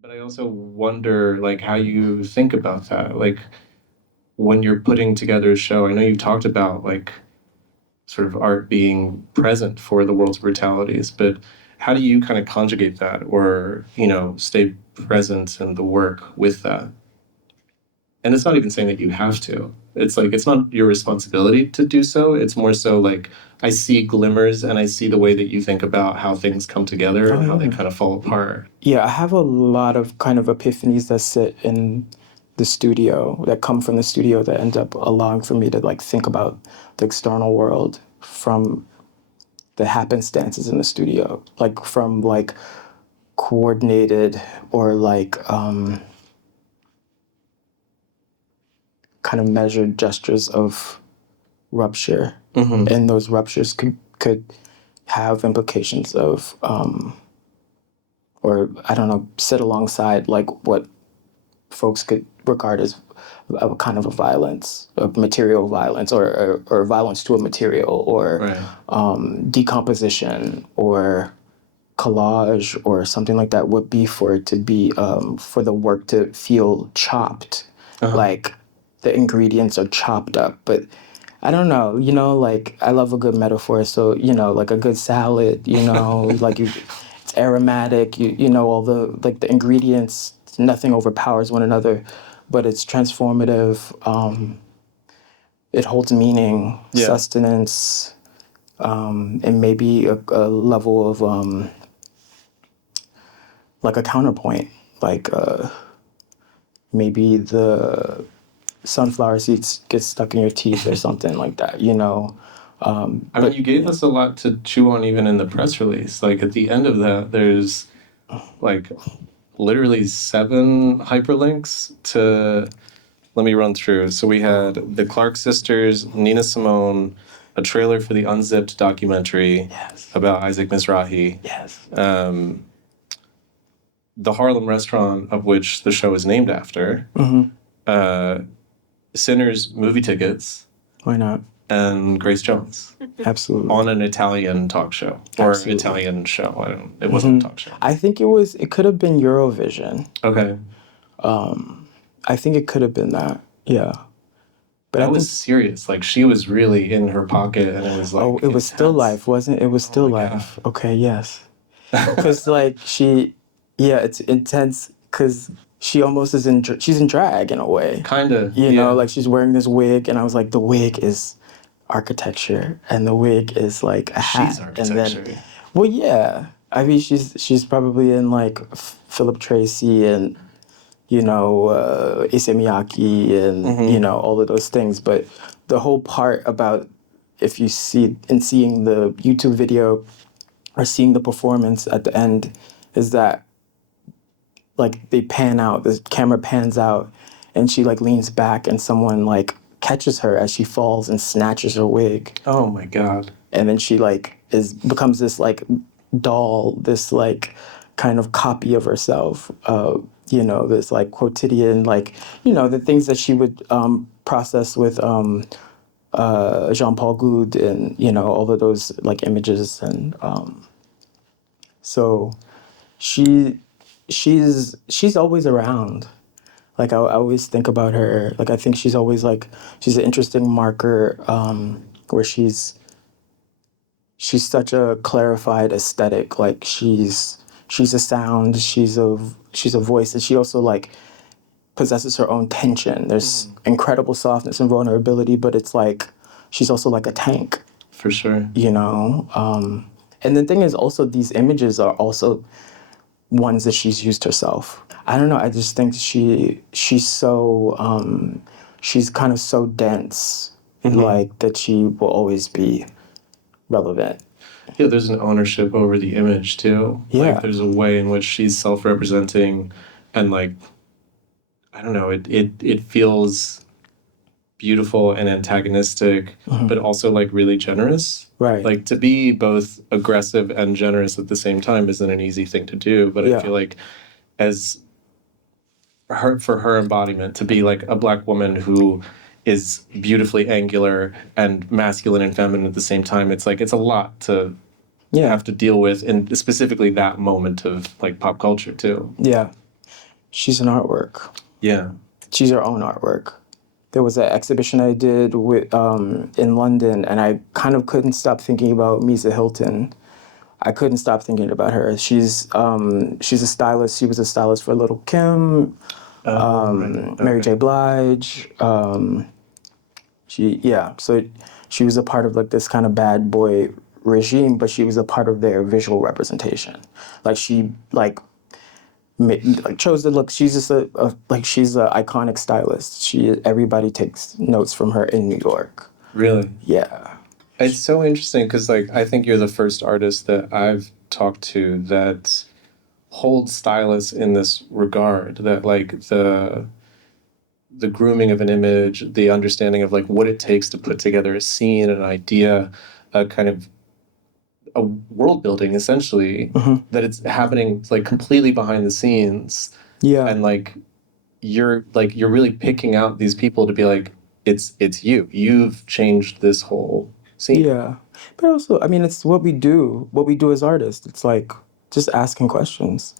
But I also wonder, like, how you think about that. Like, when you're putting together a show, I know you've talked about, like, sort of art being present for the world's brutalities, but how do you kind of conjugate that or, stay present in the work with that? And it's not even saying that you have to. It's like, it's not your responsibility to do so. It's more so like, I see glimmers and I see the way that you think about how things come together and how they kind of fall apart. Yeah, I have a lot of kind of epiphanies that sit in the studio, that come from the studio, that end up allowing for me to like think about the external world from the happenstances in the studio, like from like coordinated or like kind of measured gestures of rupture. And those ruptures could have implications of or I don't know, sit alongside like what folks could regard as a kind of a violence, of material violence, or violence to a material, or Right. Decomposition, or collage, or something like that, would be for it to be for the work to feel chopped, like the ingredients are chopped up. But I don't know, like I love a good metaphor. So, like a good salad, like it's aromatic, all the like the ingredients, nothing overpowers one another, but it's transformative. It holds meaning, sustenance, and maybe a level of like a counterpoint, like maybe the sunflower seeds get stuck in your teeth or something like that, I mean, you gave us a lot to chew on even in the press release. Like at the end of that, there's like literally 7 hyperlinks to. Let me run through. So we had the Clark sisters, Nina Simone, a trailer for the Unzipped documentary about Isaac Mizrahi. The Harlem restaurant, of which the show is named after. Sinners movie tickets. Why not? And Grace Jones. Absolutely. On an Italian talk show. Or Italian show. It wasn't a talk show. I think it could have been Eurovision. Okay. I think it could have been that. Yeah. But that was serious. Like, she was really in her pocket, and it was like. Oh, it was Still Life, wasn't it? It was Still Life. God. Okay, yes. Because like it's intense. Because she almost is she's in drag in a way. Kind of. You know, like she's wearing this wig, and I was like, the wig is architecture, and the wig is like a hat. She's architecture. And then, well, yeah. I mean, she's probably in like Philip Tracy and. Issey Miyake and, all of those things. But the whole part about if you seeing the YouTube video or seeing the performance at the end is that, like, they pan out, the camera pans out, and she, like, leans back and someone, like, catches her as she falls and snatches her wig. Oh, my God. And then she, like, becomes this, like, doll, this, like, kind of copy of herself. This like quotidian, like, the things that she would process with Jean-Paul Goude and, all of those like images. And so she's always around. Like I always think about her. Like I think she's always like, she's an interesting marker where she's such a clarified aesthetic. Like she's a sound, she's a voice, and she also like possesses her own tension. There's incredible softness and vulnerability, but it's like she's also like a tank. For sure. And the thing is also these images are also ones that she's used herself. I don't know, I just think she's so she's kind of so dense, like that she will always be relevant. Yeah, there's an ownership over the image too. Yeah. Like there's a way in which she's self-representing and like, I don't know, it feels beautiful and antagonistic, but also like really generous. Right. Like to be both aggressive and generous at the same time isn't an easy thing to do. But I feel like for her embodiment to be like a Black woman who is beautifully angular and masculine and feminine at the same time, it's like it's a lot to have to deal with, and specifically that moment of like pop culture too. Yeah. She's an artwork. Yeah. She's her own artwork. There was an exhibition I did with in London, and I kind of couldn't stop thinking about Misa Hilton. I couldn't stop thinking about her. She's a stylist. She was a stylist for Little Kim, Right. Mary Okay. J. Blige. So she was a part of like this kind of bad boy regime, but she was a part of their visual representation. Like she chose to look. She's just she's an iconic stylist. Everybody takes notes from her in New York. Really? Yeah. It's so interesting because, like, I think you're the first artist that I've talked to that holds stylists in this regard. That, like, the grooming of an image, the understanding of like what it takes to put together a scene, an idea, a kind of a world building, essentially, that it's happening like completely behind the scenes, Yeah. and you're really picking out these people to be like, it's you've changed this whole scene. Yeah. But also, I mean, it's what we do. What we do as artists. It's like just asking questions.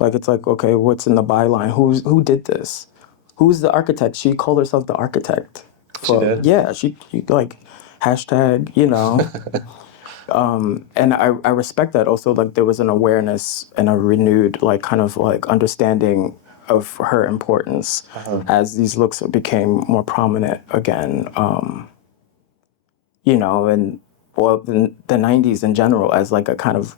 Like it's like, okay, what's in the byline? Who did this? Who's the architect? She called herself the architect. She did. Yeah, she like hashtag, and I respect that also. Like there was an awareness and a renewed like kind of like understanding of her importance as these looks became more prominent again. And well, the 90s in general as like a kind of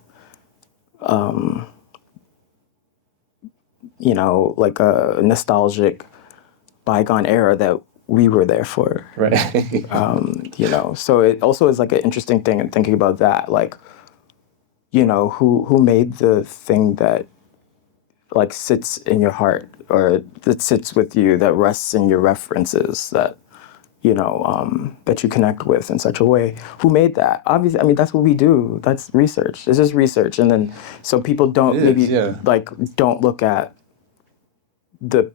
like a nostalgic bygone era that we were there for. Right. So it also is like an interesting thing in thinking about that, like, who made the thing that like sits in your heart or that sits with you, that rests in your references, that that you connect with in such a way. Who made that? Obviously, I mean, that's what we do. That's research. It's just research. And then, so people don't It is, yeah. like, don't look at the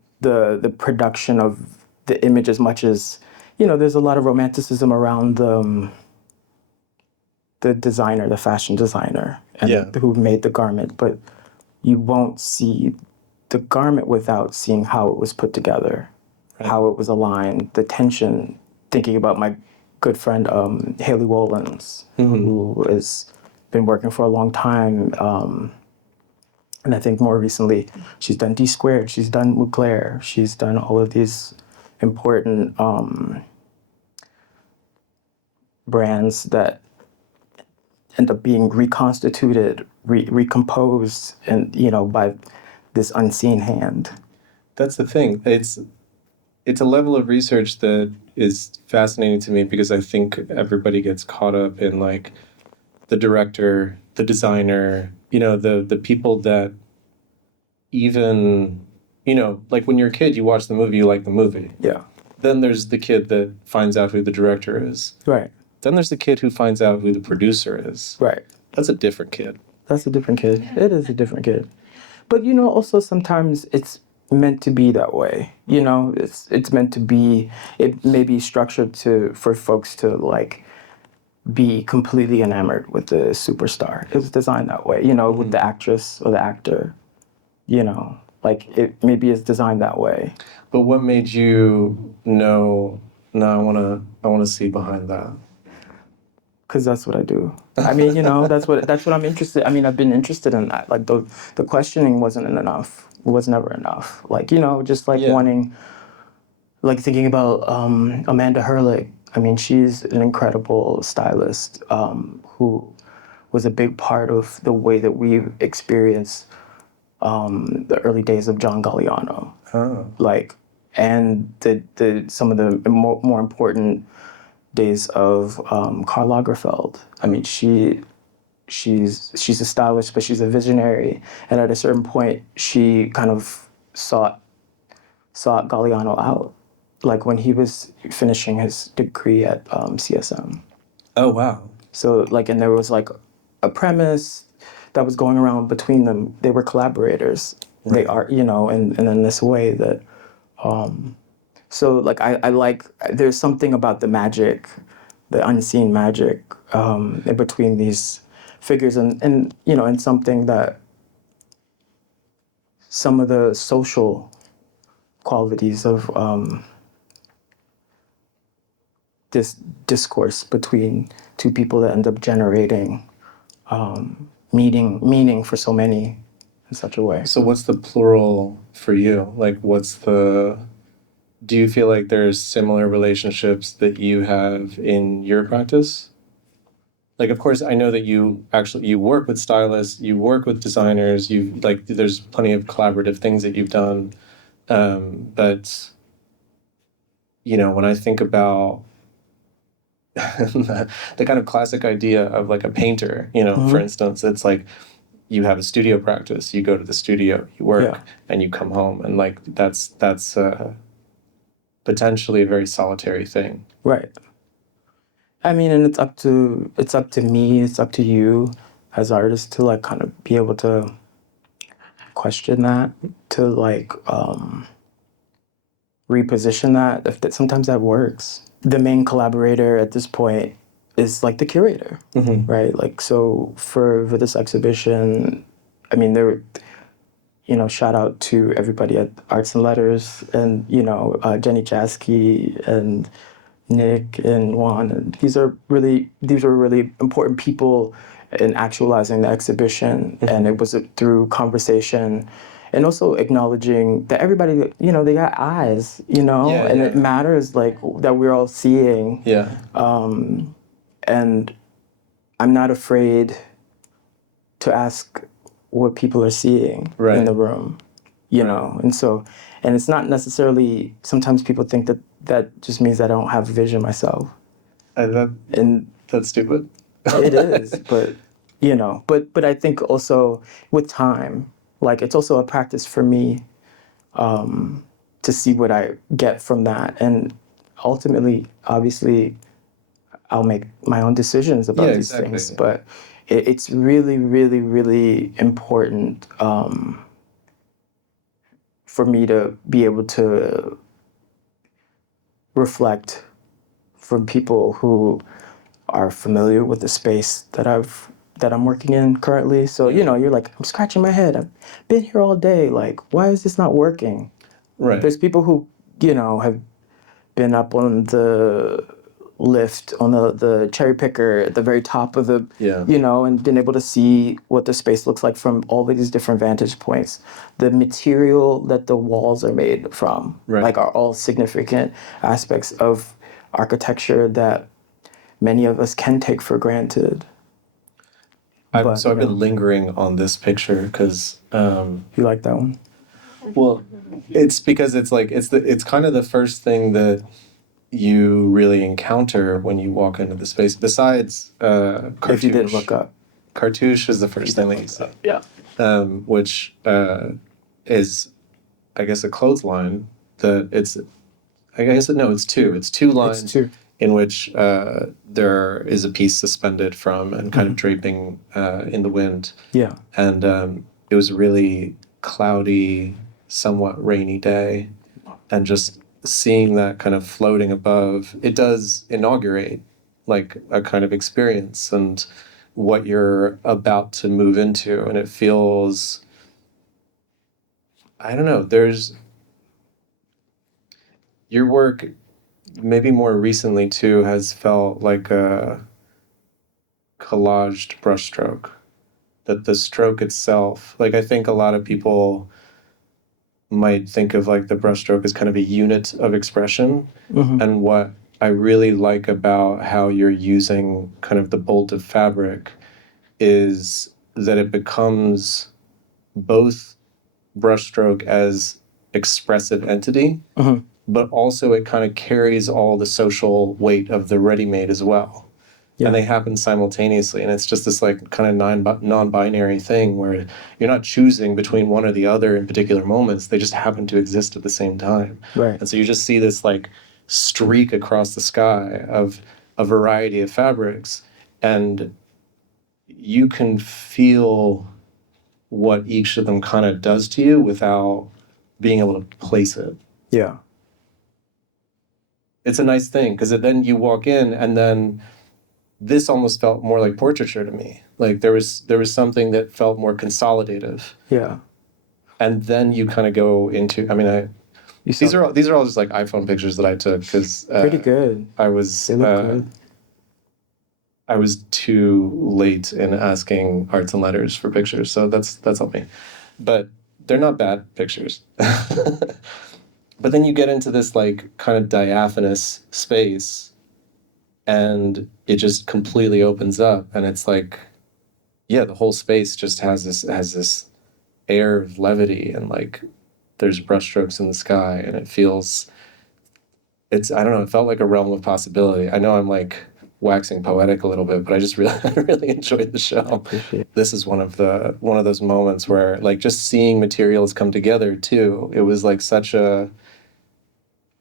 production of the image as much as, there's a lot of romanticism around the designer, the fashion designer, and who made the garment. But you won't see the garment without seeing how it was put together, how it was aligned, the tension. Thinking about my good friend Haley Wolins, who has been working for a long time, and I think more recently she's done D Squared, she's done Mugler, she's done all of these important brands that end up being reconstituted, recomposed, and by this unseen hand. That's the thing. It's a level of research that is fascinating to me because I think everybody gets caught up in like the director, the designer, the people that even, like when you're a kid, you watch the movie, you like the movie. Yeah. Then there's the kid that finds out who the director is. Right. Then there's the kid who finds out who the producer is. Right. That's a different kid. That's a different kid. It is a different kid. But also sometimes it's meant to be that way. It's meant to be. It may be structured for folks to like be completely enamored with the superstar. It was designed that way. With the actress or the actor. Like it maybe is designed that way. But what made you know? No, I wanna see behind that. Because that's what I do. I mean, that's what I'm interested. I mean, I've been interested in that. Like the questioning wasn't enough. It was never enough. Like just like wanting, like thinking about Amanda Herlick. I mean, she's an incredible stylist who was a big part of the way that we experienced the early days of John Galliano. Like, and the some of the more important days of Karl Lagerfeld. I mean, she's a stylist, but she's a visionary. And at a certain point, she kind of sought Galliano out, like when he was finishing his degree at CSM. Oh, wow. So and there was like a premise that was going around between them. They were collaborators. Right. They are, and in this way that. So I like, there's something about the magic, the unseen magic in between these figures and something that some of the social qualities of this discourse between two people that end up generating meaning for so many in such a way. So what's the plural for you? Like, do you feel like there's similar relationships that you have in your practice? Like, of course, I know that you work with stylists, you work with designers, there's plenty of collaborative things that you've done. But, when I think about the kind of classic idea of like a painter, for instance, it's like you have a studio practice, you go to the studio, you work, and you come home. And like, that's potentially a very solitary thing. Right. I mean, and it's up to me, it's up to you as artists to like kind of be able to question that, to like reposition that. If that sometimes that works. The main collaborator at this point is like the curator, right? Like, so for this exhibition, I mean, shout out to everybody at Arts and Letters, and Jenny Jasky and Nick and Juan, and these are really important people in actualizing the exhibition. And it was through conversation and also acknowledging that everybody, they got eyes, and it matters, like, that we're all seeing. And I'm not afraid to ask what people are seeing in the room, and so, and it's not necessarily, sometimes people think that just means that I don't have vision myself. And that's stupid. It is, but but I think also with time, like, it's also a practice for me to see what I get from that, and ultimately, obviously, I'll make my own decisions about these things. But it's really, really, really important for me to be able to reflect from people who are familiar with the space that I'm working in currently. So, you're like, I'm scratching my head. I've been here all day. Like, why is this not working? Right. There's people who, have been up on the lift, on the cherry picker at the very top of the, and been able to see what the space looks like from all these different vantage points. The material that the walls are made from, like, are all significant aspects of architecture that many of us can take for granted. I've been lingering on this picture because you like that one? Well, it's because it's kind of the first thing that you really encounter when you walk into the space. Besides cartouche. If you didn't look up, cartouche is the first thing that you see. Yeah. Which is, I guess, a clothesline that it's two. It's two lines. It's two. In which there is a piece suspended from and kind of draping in the wind. Yeah. And it was a really cloudy, somewhat rainy day. And just seeing that kind of floating above, it does inaugurate like a kind of experience and what you're about to move into. And it feels, I don't know, your work, maybe more recently too, has felt like a collaged brushstroke. That the stroke itself, like, I think a lot of people might think of like the brushstroke as kind of a unit of expression. And what I really like about how you're using kind of the bolt of fabric is that it becomes both brushstroke as expressive entity, but also it kind of carries all the social weight of the ready-made as well. Yeah. And they happen simultaneously. And it's just this like kind of non-binary thing where you're not choosing between one or the other in particular moments. They just happen to exist at the same time. Right. And so you just see this like streak across the sky of a variety of fabrics, and you can feel what each of them kind of does to you without being able to place it. Yeah. It's a nice thing because then you walk in, and then this almost felt more like portraiture to me. Like there was something that felt more consolidative. Yeah. And then you kind of go into, I mean, these are all just like iPhone pictures that I took because pretty good. I was They look good. I was too late in asking arts and letters for pictures, so that's on me. But they're not bad pictures. But then you get into this like kind of diaphanous space, and it just completely opens up, and it's like, yeah, the whole space just has this air of levity, and like there's brushstrokes in the sky, and I don't know, it felt like a realm of possibility. I know I'm like waxing poetic a little bit, but I just really I really enjoyed the show. I appreciate it. This is one of those moments where like just seeing materials come together too. It was like such a,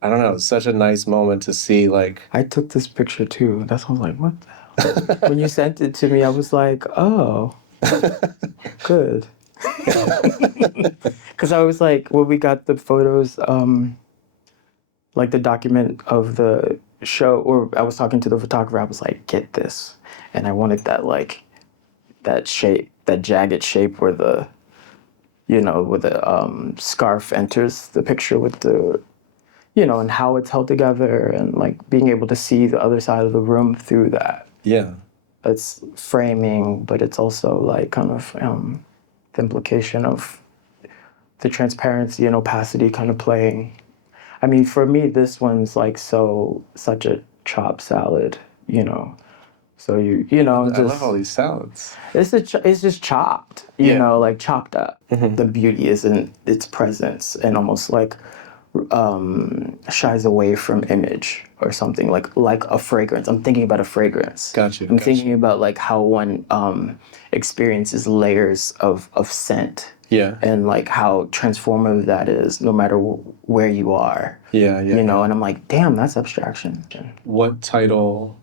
I don't know, such a nice moment to see like I took this picture too. That's why I was like, what the hell? When you sent it to me, I was like, oh, good. Because I was like, when we got the photos, like the document of the show, or I was talking to the photographer, I was like, get this. And I wanted that, like, that shape, that jagged shape where the, where the scarf enters the picture with the, and how it's held together, and like being able to see the other side of the room through that. yeah. It's framing, but it's also like kind of the implication of the transparency and opacity kind of playing. I mean, for me, this one's like such a chopped salad, So I love all these salads. it's just chopped, like chopped up. The beauty is in its presence and almost like shies away from image or something like a fragrance. I'm thinking about a fragrance. Got you. I'm thinking about like how one experiences layers of scent. Yeah. And like how transformative that is, no matter where you are. Yeah. And I'm like, damn, that's abstraction. What title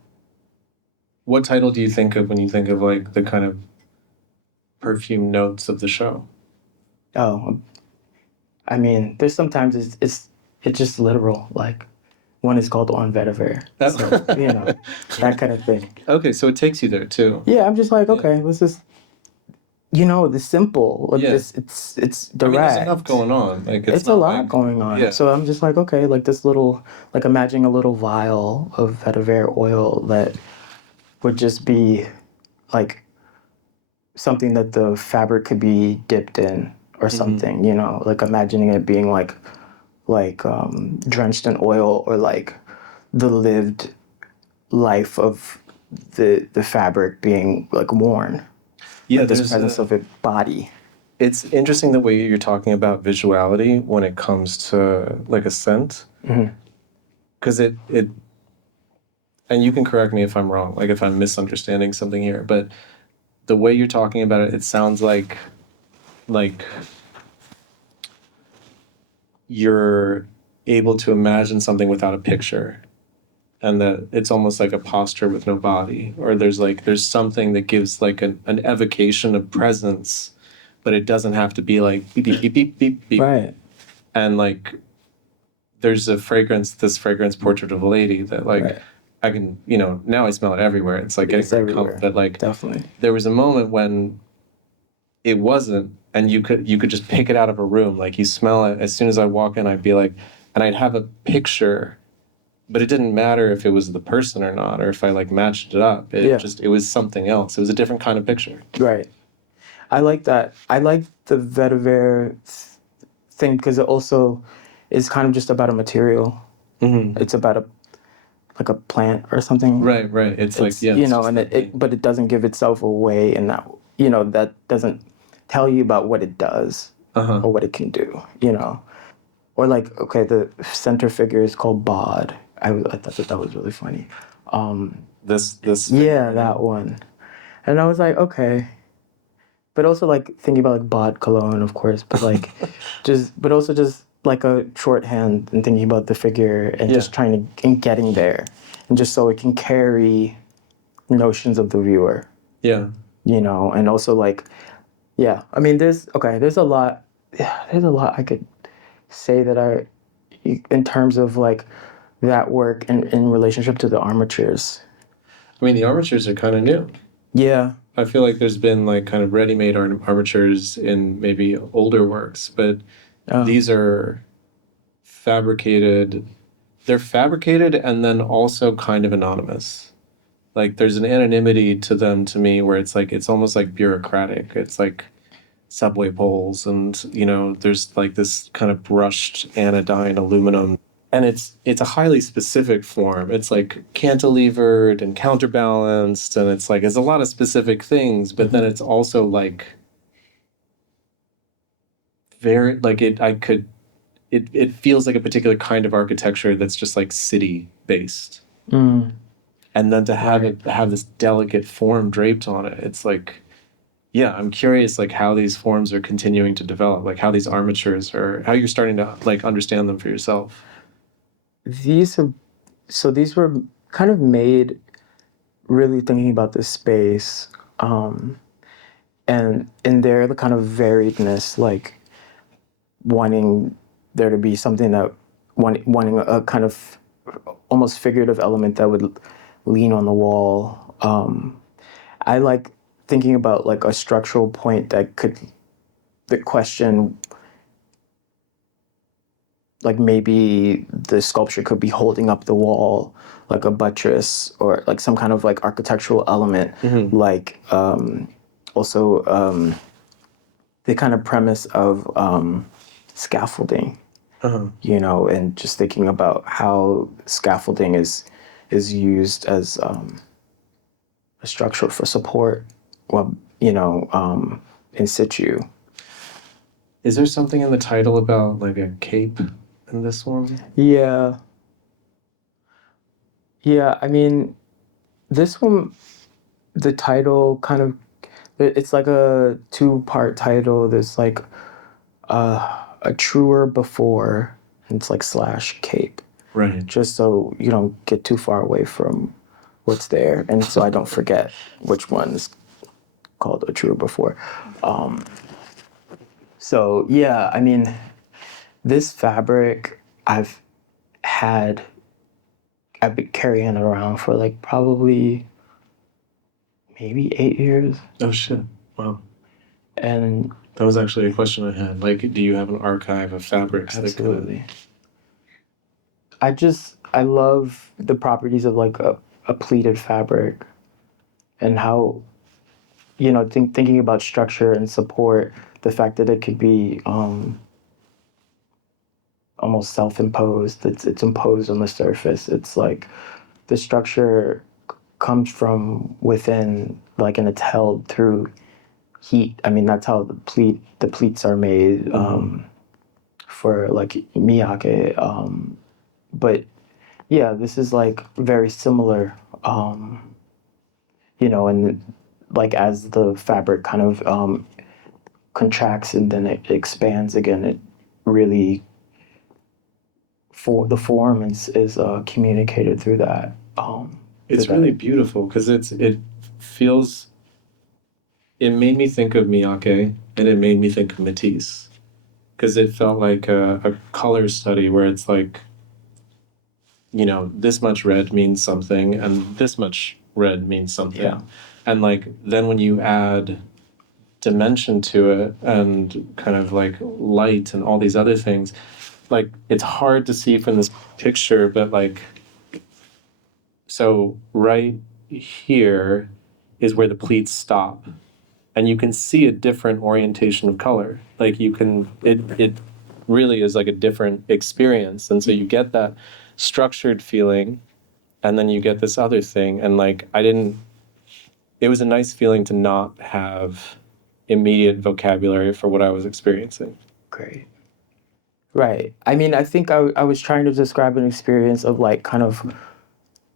do you think of when you think of like the kind of perfume notes of the show? Oh, I mean, there's sometimes it's just literal. Like one is called On Vetiver. So, that kind of thing. Okay, so it takes you there too. Yeah, I'm just like, okay, let's just the simple. Like this it's direct. I mean, there's enough going on. Like it's a lot going on. Yeah. So I'm just like, okay, like this little, like imagining a little vial of vetiver oil that would just be like something that the fabric could be dipped in or something, like imagining it being like drenched in oil, or like the lived life of the fabric being like worn. Yeah, like this presence of a body. It's interesting the way you're talking about visuality when it comes to like a scent, because it and you can correct me if I'm wrong, like if I'm misunderstanding something here, but the way you're talking about it, it sounds like you're able to imagine something without a picture, and that it's almost like a posture with no body, or there's something that gives like an evocation of presence, but it doesn't have to be like beep beep beep beep beep beep. Right. And like there's this fragrance, Portrait of a Lady, that like Right. I can, now I smell it everywhere. It's like getting everywhere. But like Definitely. there was a moment when it wasn't, and you could just pick it out of a room. Like you smell it as soon as I walk in, I'd be like, and I'd have a picture, but it didn't matter if it was the person or not, or if I like matched it up. It was something else. It was a different kind of picture. Right. I like that. I like the vetiver thing because it also is kind of just about a material. It's about like a plant or something. Right. It's like, yeah. And but it doesn't give itself away, and that, that doesn't tell you about what it does or what it can do, Or like, okay, the center figure is called Bod. I thought that was really funny. This Yeah, that one. And I was like, okay. But also like thinking about like Bod cologne, of course, but like but also just like a shorthand and thinking about the figure and just trying to, and getting there. And just so it can carry notions of the viewer. Yeah. And also like, yeah, I mean, there's a lot I could say that in terms of like that work in relationship to the armatures. I mean, the armatures are kind of new. Yeah. I feel like there's been like kind of ready-made armatures in maybe older works, but these are fabricated. They're fabricated and then also kind of anonymous. Like there's an anonymity to them to me where it's like it's almost like bureaucratic. It's like subway poles and there's like this kind of brushed anodyne aluminum, and it's a highly specific form. It's like cantilevered and counterbalanced, and it's like it's a lot of specific things, but then it's also like very like it feels like a particular kind of architecture that's just like city based. And then to have it have this delicate form draped on it, it's like, yeah, I'm curious like how these forms are continuing to develop, like how these armatures are, how you're starting to like understand them for yourself. These were kind of made really thinking about the space, and in there the kind of variedness, like wanting there to be something that wanting a kind of almost figurative element that would lean on the wall. I like thinking about like a structural point that question, like maybe the sculpture could be holding up the wall, like a buttress or like some kind of like architectural element, like also the kind of premise of scaffolding, and just thinking about how scaffolding is used as a structure for support, well, in situ. Is there something in the title about like a cape in this one? Yeah. Yeah, I mean, this one, the title kind of, it's like a two-part title. There's like a truer before, and it's like slash cape. Right. Just so you don't get too far away from what's there, and so I don't forget which one's called a truer before. So yeah, I mean, this fabric I've been carrying it around for like probably maybe 8 years. Oh shit. Wow. And that was actually a question I had. Like, do you have an archive of fabrics? Absolutely. I love the properties of like a pleated fabric, and how, thinking about structure and support, the fact that it could be almost self-imposed. It's imposed on the surface. It's like the structure comes from within, like, and it's held through heat. I mean, that's how the pleats are made, for like miyake. But yeah, this is like very similar. And like as the fabric kind of contracts and then it expands again, it really for the form is communicated through that. It's really beautiful because it feels. It made me think of Miyake, and it made me think of Matisse, because it felt like a color study where it's like, this much red means something, and this much red means something. Yeah. And like then when you add dimension to it and kind of like light and all these other things, like it's hard to see from this picture, but like, so right here is where the pleats stop, and you can see a different orientation of color. Like it really is like a different experience, and so you get that structured feeling, and then you get this other thing, and like it was a nice feeling to not have immediate vocabulary for what I was experiencing. Great. Right. I mean, I think I was trying to describe an experience of like kind of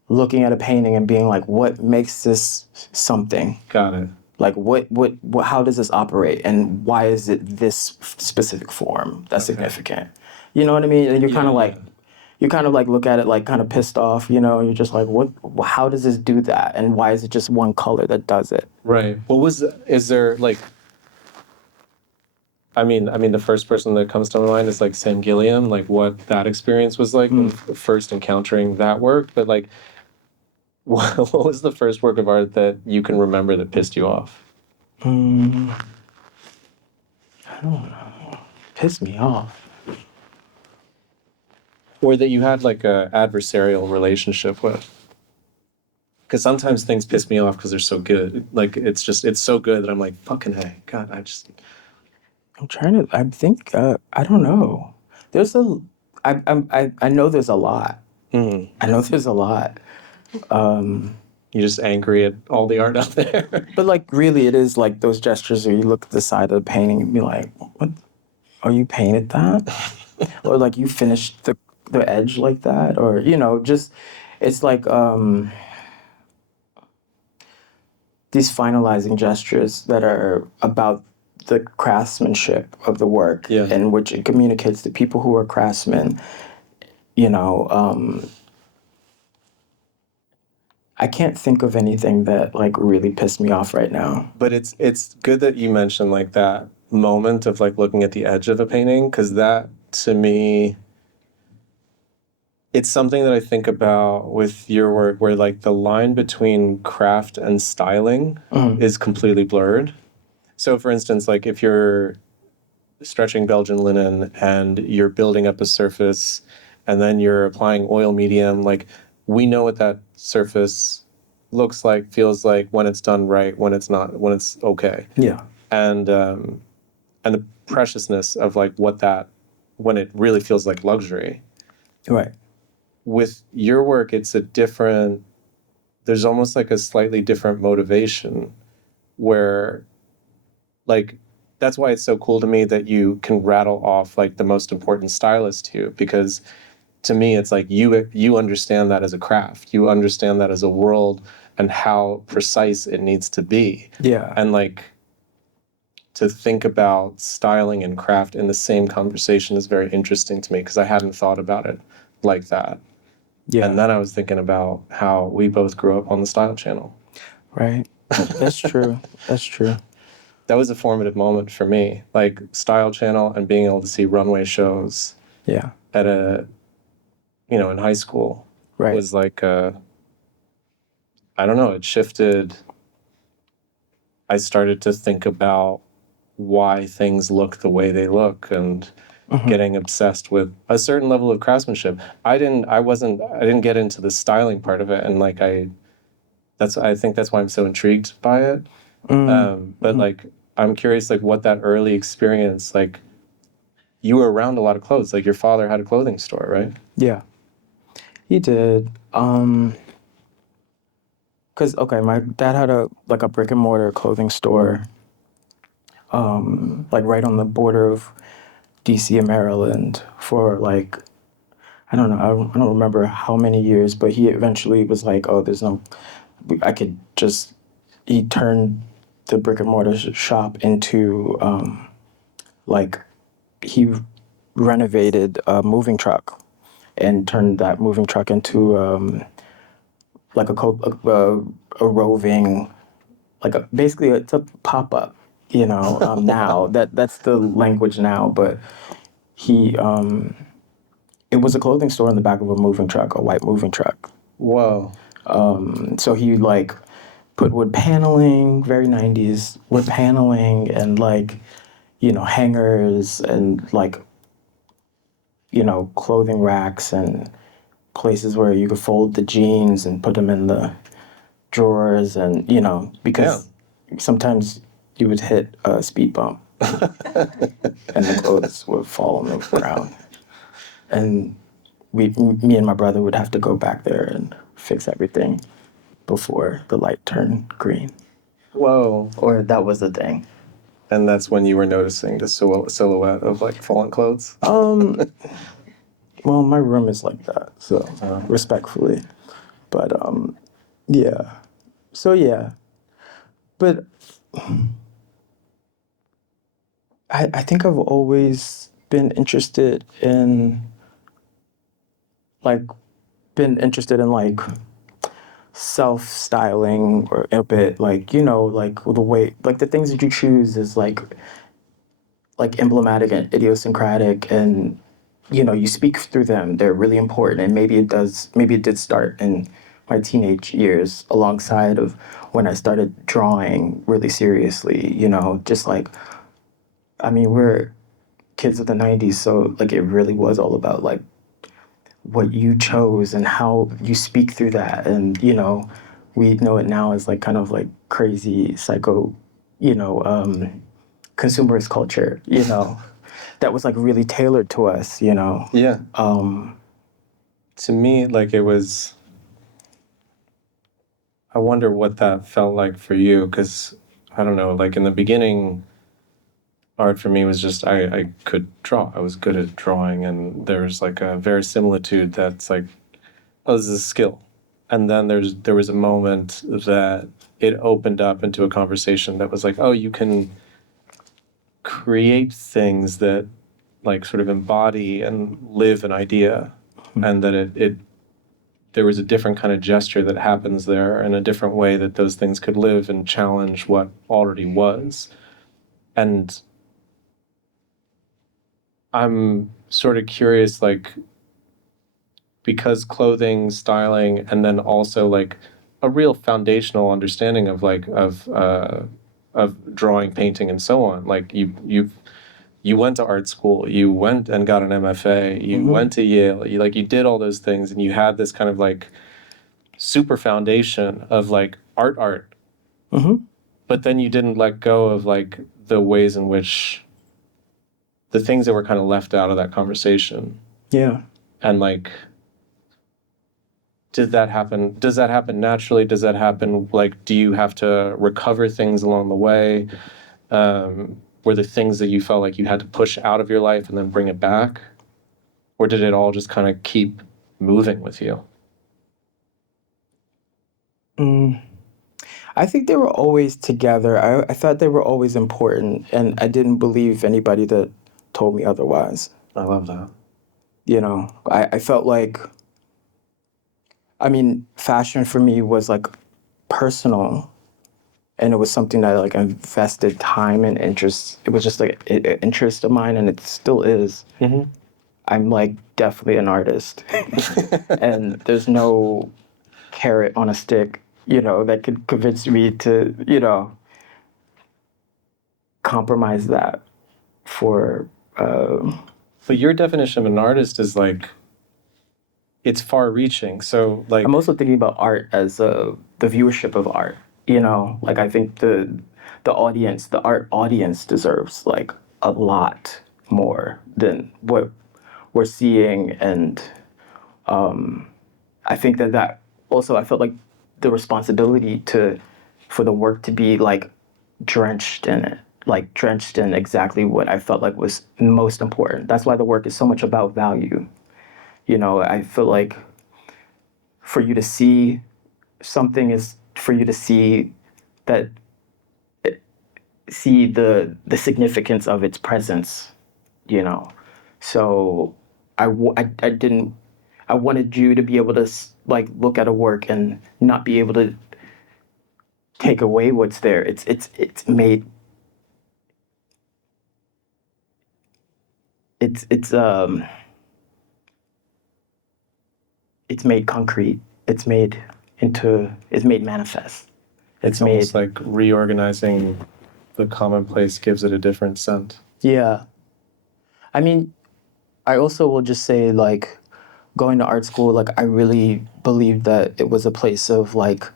looking at a painting and being like, what makes this something? Got it. Like what how does this operate, and why is it this specific form that's significant? You know what I mean? And you're kind of like, you kind of like look at it like kind of pissed off, you're just like, how does this do that? And why is it just one color that does it? Right. Is there like, I mean, the first person that comes to my mind is like Sam Gilliam, like what that experience was like when first encountering that work. But like, what was the first work of art that you can remember that pissed you off? Mm, I don't know. Pissed me off. Or that you had like a adversarial relationship with? Because sometimes things piss me off because they're so good. Like it's so good that I'm like, fucking hey, God, I'm trying to. I think. I don't know. There's a. I know there's a lot. mm, I know there's a lot. you're just angry at all the art out there. But like, really, it is like those gestures where you look at the side of the painting and be like, "What? Oh, you painted that?" Or like you finished the edge like that, or just it's like these finalizing gestures that are about the craftsmanship of the work, Yeah. in which it communicates to people who are craftsmen. You know, I can't think of anything that like really pissed me off right now. But it's good that you mentioned like that moment of like looking at the edge of a painting, because that to me, it's something that I think about with your work where like the line between craft and styling is completely blurred. So for instance, like if you're stretching Belgian linen and you're building up a surface and then you're applying oil medium, like we know what that surface looks like, feels like when it's done right, when it's not, when it's okay. Yeah. And the preciousness of like what that, when it really feels like luxury. Right. With your work, it's a different, there's almost like a slightly different motivation where like, that's why it's so cool to me that you can rattle off like the most important stylist to you, because to me it's like you understand that as a craft, you understand that as a world and how precise it needs to be. Yeah. And like to think about styling and craft in the same conversation is very interesting to me because I hadn't thought about it like that. Yeah. And then I was thinking about how we both grew up on the Style Channel. Right. That's true. That's true. That was a formative moment for me, like Style Channel and being able to see runway shows. Yeah. At a, in high school. Right. Was like, I don't know, it shifted. I started to think about why things look the way they look and getting obsessed with a certain level of craftsmanship. I didn't get into the styling part of it. And like, I think that's why I'm so intrigued by it. But like, I'm curious, like what that early experience, like you were around a lot of clothes, like your father had a clothing store, right? Yeah. He did. Cause my dad had a brick and mortar clothing store, like right on the border of DC and Maryland for like, I don't know, I don't remember how many years, but he eventually was like, oh, I could just, he turned the brick and mortar shop into, like, he renovated a moving truck and turned that moving truck into, like a roving, basically it's a pop-up, now that's the language now, but he, it was a clothing store in the back of a moving truck, a white moving truck. Whoa. So he like put wood paneling, very 90s wood paneling, and hangers and clothing racks and places where you could fold the jeans and put them in the drawers, and because sometimes you would hit a speed bump and the clothes would fall on the ground, and me and my brother would have to go back there and fix everything before the light turned green. Whoa. Or that was the thing. And that's when you were noticing the silhouette of like fallen clothes? Well, my room is like that, so respectfully. But yeah. So yeah. But I think I've always been interested in like self-styling, or a bit like the way, like the things that you choose is like emblematic and idiosyncratic, and you speak through them, they're really important, and maybe it did start in my teenage years alongside of when I started drawing really seriously, you know, just like, I mean, we're kids of the 90s, so like it really was all about like what you chose and how you speak through that. And, you know, we know it now as like kind of like crazy psycho, you know, consumerist culture, you know, that was like really tailored to us, you know. Yeah. To me, like it was, I wonder what that felt like for you, because I don't know, like in the beginning, art for me was just I could draw. I was good at drawing, and there's like a verisimilitude that's like, oh, this is a skill. And then there was a moment that it opened up into a conversation that was like, oh, you can create things that like sort of embody and live an idea, and that it there was a different kind of gesture that happens there, and a different way that those things could live and challenge what already was. And I'm sort of curious, like, because clothing, styling, and then also like a real foundational understanding of like of drawing, painting, and so on. Like you went to art school, you went and got an MFA, you went to Yale, you did all those things, and you had this kind of like super foundation of like art. But then you didn't let go of like the ways in which the things that were kind of left out of that conversation. Yeah. And like, did that happen? Does that happen naturally? Does that happen like, do you have to recover things along the way? Were there things that you felt like you had to push out of your life and then bring it back? Or did it all just kind of keep moving with you? I think they were always together. I thought they were always important, and I didn't believe anybody that told me otherwise. I love that. You know, I felt like, I mean, fashion for me was like personal, and it was something that like invested time and interest. It was just like an interest of mine, and it still is. I'm like definitely an artist, and there's no carrot on a stick, you know, that could convince me to, you know, compromise that for. But your definition of an artist is like, it's far reaching. So like, I'm also thinking about art as the viewership of art. You know, like I think the audience, the art audience deserves like a lot more than what we're seeing, and I think that also I felt like the responsibility for the work to be like drenched in it, like drenched in exactly what I felt like was most important. That's why the work is so much about value. You know, I feel like for you to see something is for you to see that see the significance of its presence, you know. So I didn't, I wanted you to be able to like look at a work and not be able to take away what's there. It's made, it's it's made concrete. It's made manifest. it's almost like reorganizing the commonplace gives it a different scent. Yeah. I mean, I also will just say like going to art school, like I really believed that it was a place of like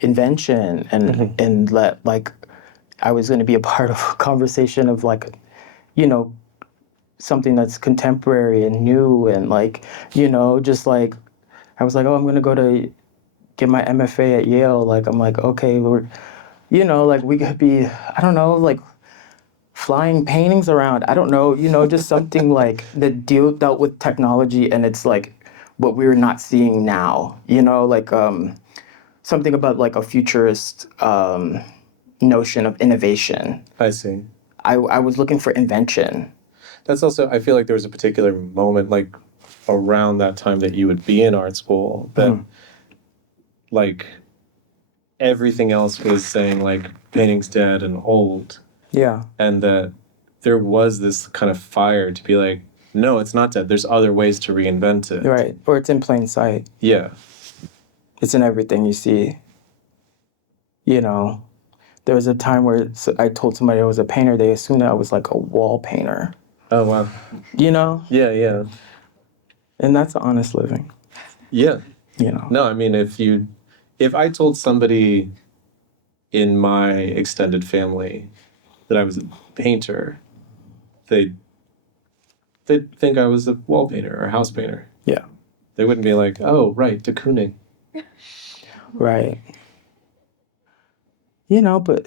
invention and that like I was going to be a part of a conversation of like, you know, something that's contemporary and new and like, you know, just like I was like, oh, I'm going to go to get my MFA at Yale. Like I'm like, okay, we're, you know, like we could be, I don't know, like flying paintings around. I don't know, you know, just something like that dealt with technology, and it's like what we're not seeing now. You know, like something about like a futurist notion of innovation. I see. I was looking for invention. That's also, I feel like there was a particular moment like around that time that you would be in art school that like everything else was saying like painting's dead and old. Yeah. And that there was this kind of fire to be like, no, it's not dead. There's other ways to reinvent it. Right. Or it's in plain sight. Yeah. It's in everything you see. You know, there was a time where I told somebody I was a painter. They assumed that I was like a wall painter. Oh, wow. You know? Yeah, yeah. And that's honest living. Yeah. You know? No, I mean, if I told somebody in my extended family that I was a painter, they'd think I was a wall painter or a house painter. Yeah. They wouldn't be like, oh, right, de Kooning. Right. You know, but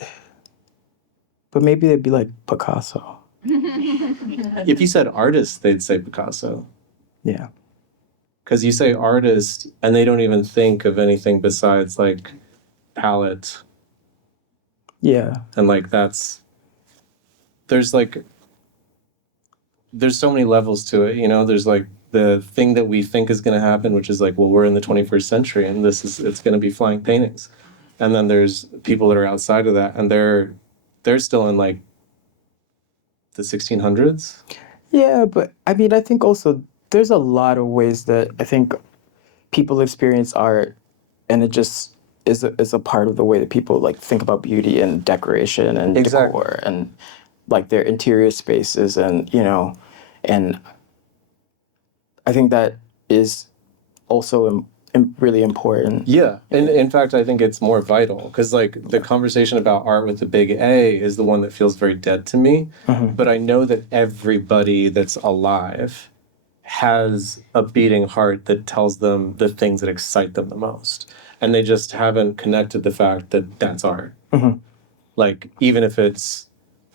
maybe they'd be like Picasso. If you said artist, they'd say Picasso. Yeah. Because you say artist, and they don't even think of anything besides like palette. Yeah. And like there's so many levels to it, you know? There's like the thing that we think is going to happen, which is like, well, we're in the 21st century and it's going to be flying paintings. And then there's people that are outside of that and they're still in like the 1600s. Yeah, but I mean, I think also there's a lot of ways that I think people experience art, and it just is a part of the way that people like think about beauty and decoration and Exactly. decor and like their interior spaces, and you know, and I think that is also really important. Yeah. And in fact, I think it's more vital because like the conversation about art with the big A is the one that feels very dead to me. But I know that everybody that's alive has a beating heart that tells them the things that excite them the most. And they just haven't connected the fact that that's art. Like, even if it's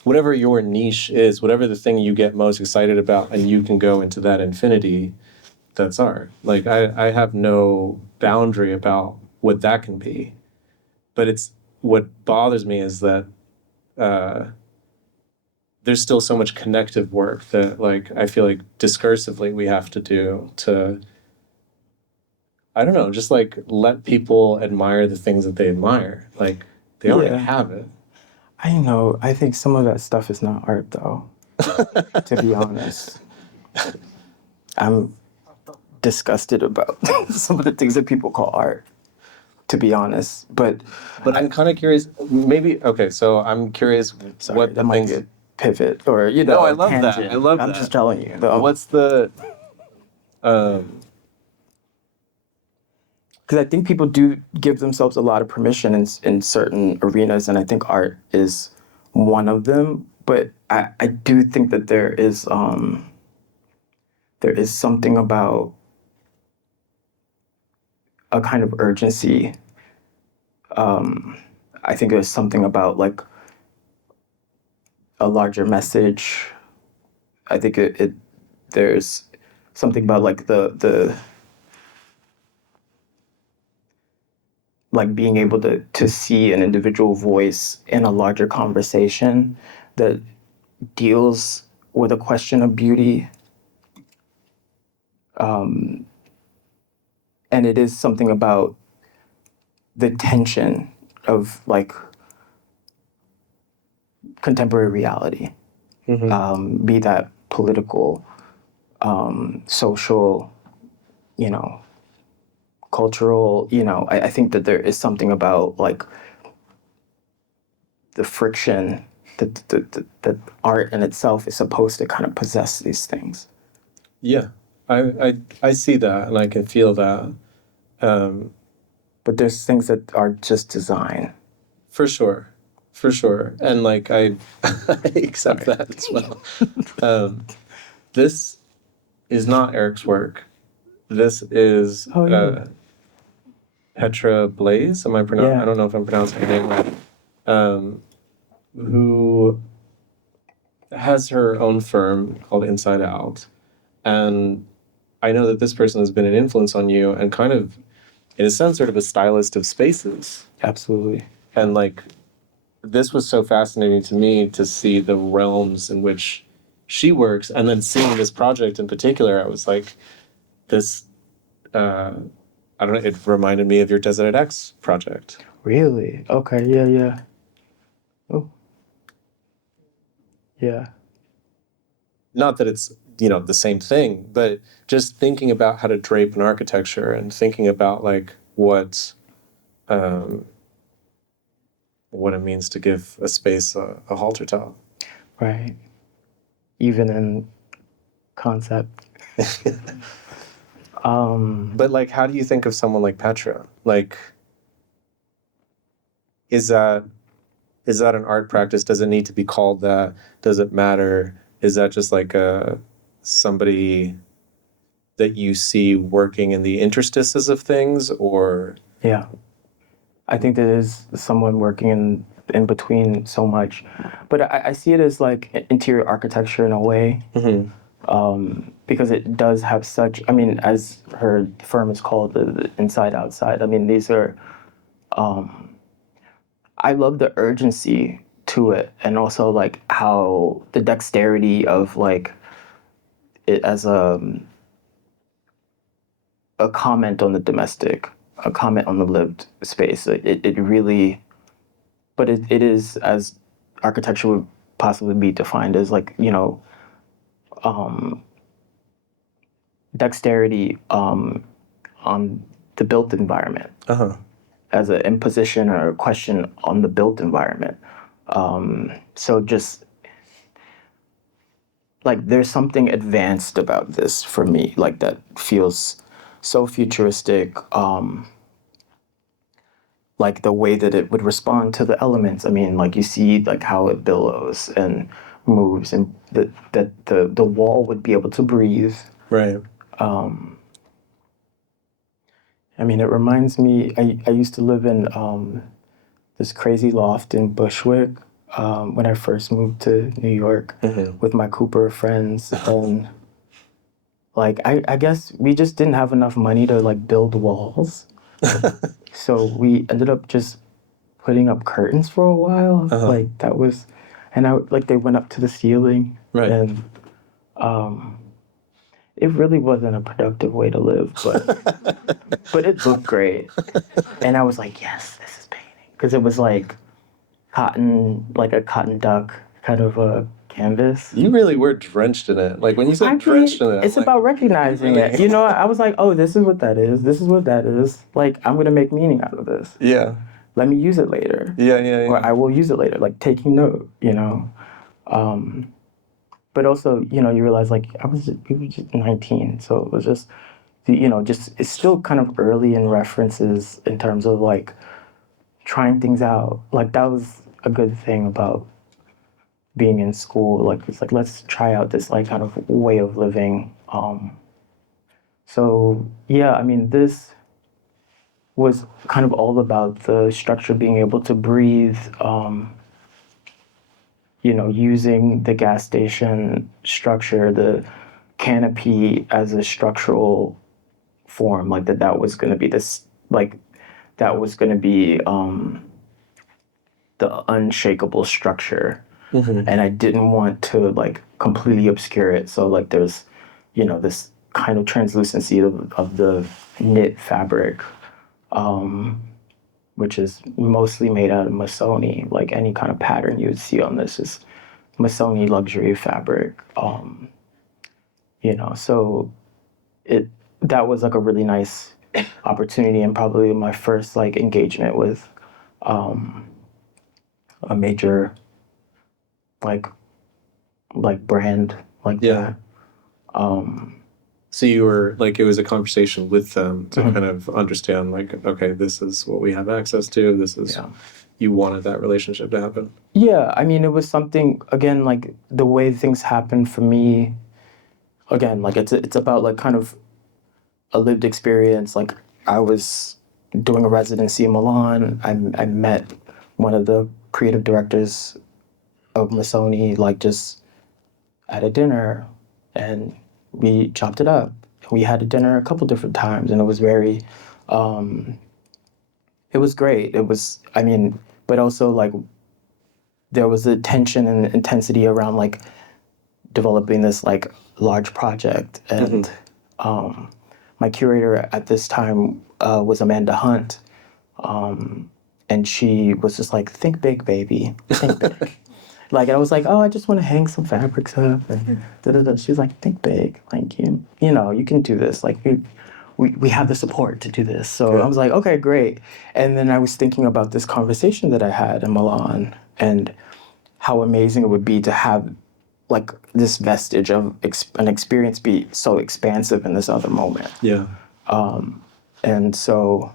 whatever your niche is, whatever the thing you get most excited about, and you can go into that infinity, that's art. Like, I have no boundary about what that can be. But it's what bothers me is that there's still so much connective work that, like, I feel like discursively we have to do to, I don't know, just like let people admire the things that they admire. Like, they already Yeah. have it. I know. I think some of that stuff is not art, though. To be honest, I'm disgusted about some of the things that people call art. To be honest, but I'm kind of curious. Maybe okay. So I'm curious sorry, what the that might things. be a pivot, or you know, No, I love that. tangent. I love I'm that. just telling you, though. What's the? Um, Because I think people do give themselves a lot of permission in certain arenas, and I think art is one of them. But I do think that there is something about a kind of urgency. I think there's something about like a larger message. I think it there's something about like the like being able to see an individual voice in a larger conversation that deals with a question of beauty. And it is something about the tension of like contemporary reality, be that political, social, you know, cultural, you know, I think that there is something about like the friction that art in itself is supposed to kind of possess these things. yeah, I see that and I can feel that. But there's things that are just design. For sure, for sure, and like I, I accept that as well. This is not Eric's work. This is Oh yeah. Petra Blaze. Am I pronouncing? Yeah. I don't know if I'm pronouncing her name right. Who has her own firm called Inside Out, and I know that this person has been an influence on you and kind of, in a sense, sort of a stylist of spaces. Absolutely. And like, this was so fascinating to me to see the realms in which she works, and then seeing this project in particular, I was like, this. I don't know. It reminded me of your Desert X project. Really? Okay. Yeah. Yeah. Oh. Yeah. Not that it's the same thing, but just thinking about how to drape an architecture and thinking about like what it means to give a space a halter top. Right. Even in concept. But like, how do you think of someone like Petra? Like, is that an art practice? Does it need to be called that? Does it matter? Is that just like somebody that you see working in the interstices of things, or? Yeah. I think there is someone working in between so much. But I see it as like interior architecture in a way. Because it does have such, I mean, as her firm is called, the Inside Outside. I mean, these are, I love the urgency to it, and also like how the dexterity of like it as a comment on the domestic, a comment on the lived space. It really, but it is, as architecture would possibly be defined as, like, dexterity on the built environment as an imposition or a question on the built environment. So just like there's something advanced about this for me, like that feels so futuristic. Like the way that it would respond to the elements. I mean, like you see like how it billows and moves, and that the wall would be able to breathe. Right. I mean, it reminds me, I used to live in this crazy loft in Bushwick when I first moved to New York with my Cooper friends. And like, I guess we just didn't have enough money to like build walls. So we ended up just putting up curtains for a while. Like that was, and like they went up to the ceiling. Right. And it really wasn't a productive way to live, but it looked great. And I was like, yes, this is painting. Because it was like cotton, like a cotton duck kind of a canvas. You really were drenched in it. Like when you said drenched in it, it's about recognizing it. You know, I was like, oh, this is what that is. This is what that is. Like, I'm going to make meaning out of this. Yeah. Let me use it later. Yeah. Or I will use it later, like taking note, But also, you realize like we were just 19, so it was just, it's still kind of early in references in terms of like trying things out. Like that was a good thing about being in school. Like it's like, let's try out this like kind of way of living. So yeah, I mean, this was kind of all about the structure being able to breathe, using the gas station structure, the canopy as a structural form, like that was going to be this, like that was going to be the unshakable structure. And I didn't want to like completely obscure it. So like there's, this kind of translucency of the knit fabric, which is mostly made out of Missoni. Like any kind of pattern you would see on this is Missoni luxury fabric. So that was like a really nice opportunity, and probably my first like engagement with a major like brand like that. So you were like, it was a conversation with them to kind of understand like, okay, this is what we have access to. This is, you wanted that relationship to happen. Yeah, I mean, it was something, again, like the way things happened for me, again, like it's about like kind of a lived experience. Like I was doing a residency in Milan. I met one of the creative directors of Missoni, like just at a dinner, and we chopped it up. We had a dinner a couple different times, and it was very, it was great. It was, I mean, but also like there was a tension and intensity around like developing this like large project. And my curator at this time was Amanda Hunt. And she was just like, think big, baby, think big. Like, I was like, oh, I just want to hang some fabrics up. And She's like, think big. Like, you can do this. Like, we have the support to do this. So Good. I was like, okay, great. And then I was thinking about this conversation that I had in Milan and how amazing it would be to have like this vestige of an experience be so expansive in this other moment. Yeah. And so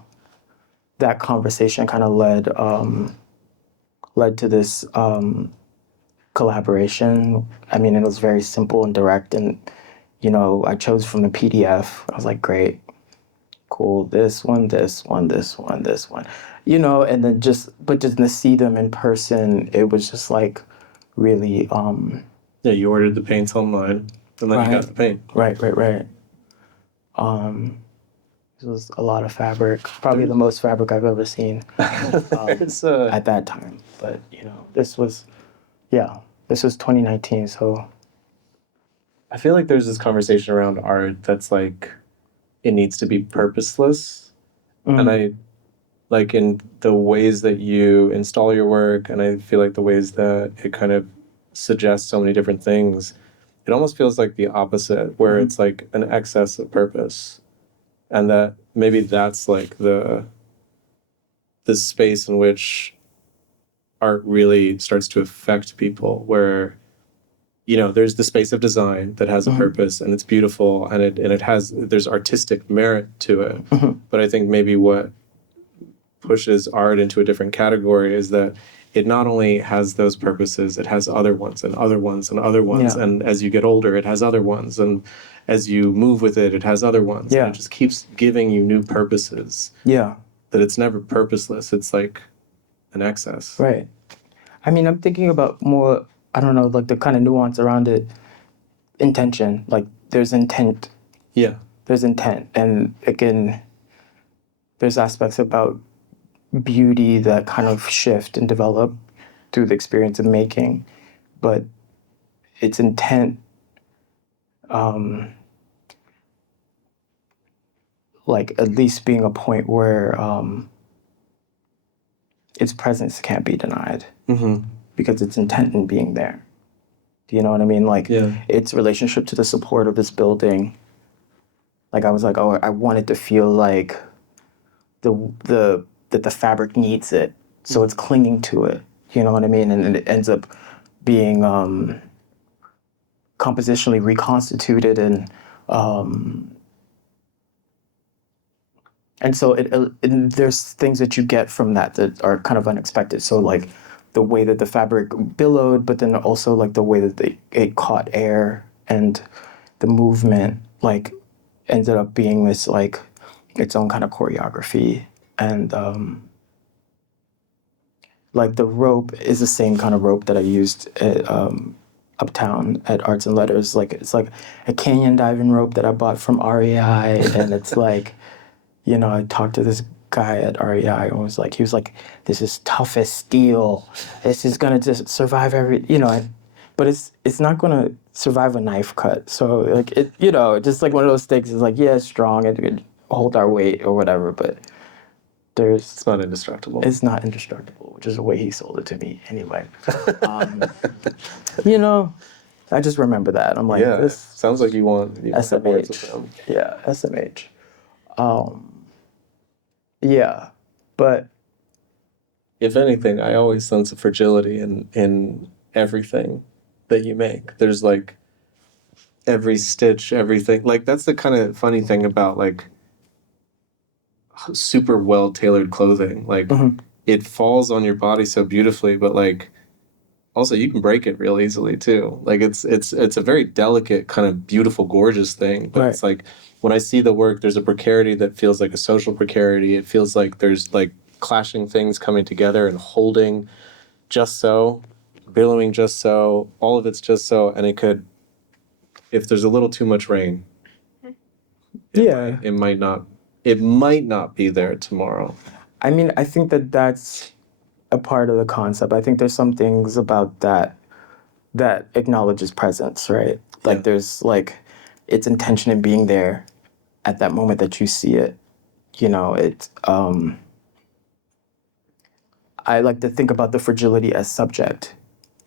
that conversation kind of led to this collaboration. I mean, it was very simple and direct, and I chose from the PDF. I was like, great, cool, this one, this one, this one, this one, and then just to see them in person, it was just like really Yeah, you ordered the paints online, and then you got the paint. Right. This was a lot of fabric, probably the most fabric I've ever seen at that time. But this was 2019. So I feel like there's this conversation around art that's like it needs to be purposeless, and I like in the ways that you install your work, and I feel like the ways that it kind of suggests so many different things, it almost feels like the opposite, where it's like an excess of purpose, and that maybe that's like the space in which art really starts to affect people, where there's the space of design that has a purpose and it's beautiful, and there's artistic merit to it. But I think maybe what pushes art into a different category is that it not only has those purposes, it has other ones and other ones and other ones. And as you get older, it has other ones. And as you move with it, it has other ones. Yeah. And it just keeps giving you new purposes. Yeah. That it's never purposeless. It's like an excess. Right. I mean, I'm thinking about more, I don't know, like the kind of nuance around it. Intention. Like there's intent. Yeah. There's intent. And again, there's aspects about beauty that kind of shift and develop through the experience of making, but its intent, like at least being a point where its presence can't be denied because its intent in being there. Do you know what I mean? Like its relationship to the support of this building. Like I was like, oh, I want it to feel like that the fabric needs it, so it's clinging to it. You know what I mean? And it ends up being compositionally reconstituted, and so and there's things that you get from that are kind of unexpected. So like the way that the fabric billowed, but then also like the way that it caught air, and the movement like ended up being this like its own kind of choreography. And like the rope is the same kind of rope that I used at Uptown at Arts and Letters. Like it's like a canyon diving rope that I bought from REI, and it's like, I talked to this guy at REI and he was like, this is tough as steel. This is gonna just survive but it's not gonna survive a knife cut. So like it, just like one of those things is like, yeah, it's strong, it could hold our weight or whatever, but it's not indestructible. It's not indestructible, which is the way he sold it to me anyway. I just remember that. I'm like, this sounds like you want words with SMH. them. Yeah, SMH. Yeah, but if anything, I always sense a fragility in everything that you make. There's like every stitch, everything. Like that's the kind of funny thing about like super well tailored clothing. Like it falls on your body so beautifully, but like also you can break it real easily too. Like it's a very delicate, kind of beautiful, gorgeous thing. But it's like when I see the work, there's a precarity that feels like a social precarity. It feels like there's like clashing things coming together and holding just so, billowing just so, all of it's just so, and it could, if there's a little too much rain, it might not be there tomorrow. I mean, I think that's a part of the concept. I think there's some things about that acknowledges presence, right? Like there's like its intention in being there at that moment that you see it. I like to think about the fragility as subject.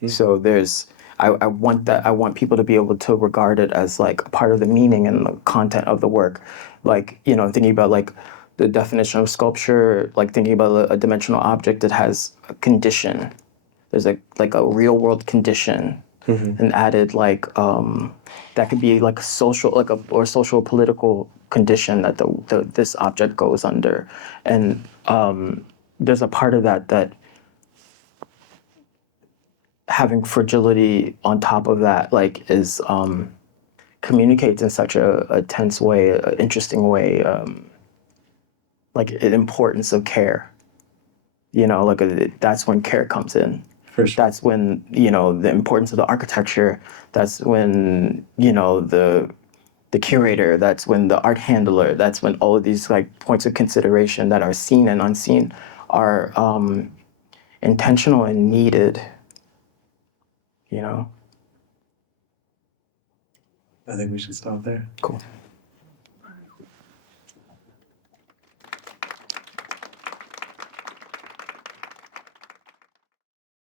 So there's I want that. I want people to be able to regard it as like a part of the meaning and the content of the work. Like, you know, thinking about like the definition of sculpture, like thinking about a dimensional object that has a condition. There's like a real world condition, and added like that could be like a social, like a or social political condition that this object goes under, and there's a part of that having fragility on top of that like is communicates in such a tense way, an interesting way, like an importance of care. You know, like that's when care comes in. For sure. That's when, you know, the importance of the architecture. That's when, you know, the curator. That's when the art handler. That's when all of these like points of consideration that are seen and unseen are intentional and needed. You know. I think we should stop there. Cool.